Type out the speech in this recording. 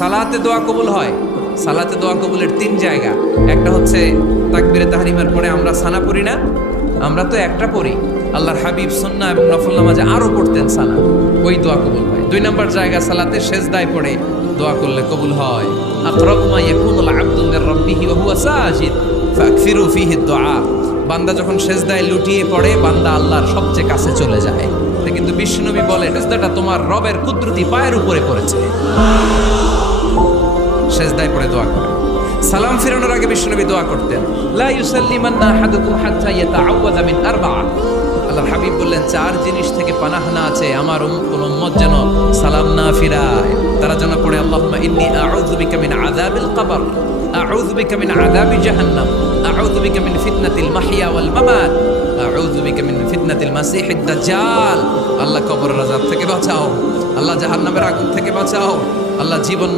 সালাতে দোয়া কবুল হয়। সালাতে দোয়া কবুলের তিন জায়গা। একটা হচ্ছে তাকবীরে তাহরিমের পরে আমরা সানা পড়ি না, আমরা তো একটা পড়ি। আল্লাহর হাবিব সুন্নাহ এবং নফল নামাজে আরো পড়তেন সানা, ওই দোয়া কবুল হয়। দুই নম্বর জায়গা সালাতে সেজদায় পড়ে দোয়া করলে কবুল হয়। আকরাবু মা ইয়াকুনুল আবদু মির রাব্বিহি ওয়া হুয়া সাজিদ ফাকসিরু ফীহি দুআ। বান্দা যখন সেজদায় লুটিয়ে পড়ে, বান্দা আল্লাহর সবচেয়ে কাছে চলে যায়। কিন্তু বিশ্বনবী বলে সেজদাটা তোমার রবের কুদরতি পায়ের উপরে পড়েছে। সেজদায় পড়ে দোয়া করে। সালাম ফিরানোর আগে বিশ্বনবী দোয়া করতেন, লা ইউসাল্লিমান্না আহাদুকুম হাত্তা ইয়াতাআওয়াযা মিন আরবা'a। আল্লাহর হাবিব বললেন, চার জিনিস থেকে পানাহানা আছে আমার কোন উম্মত যেন সালাম না ফিরায়। তারা যেন পড়ে, আল্লাহুম্মা ইন্নী আউযু বিকা মিন আযাবিল কবর, আউযু বিকা মিন আযাবি জাহান্নাম, আউযু বিকা মিন ফিতনাতিল মাহইয়া ওয়াল মামাত, আউযু বিকা মিন ফিতনাতিল মাসিহিদ দাজ্জাল। আল্লাহ কবরের আযাব থেকে বাঁচাও, আল্লাহ জাহান্নামের আগুন থেকে বাঁচাও, আল্লাহ জীবন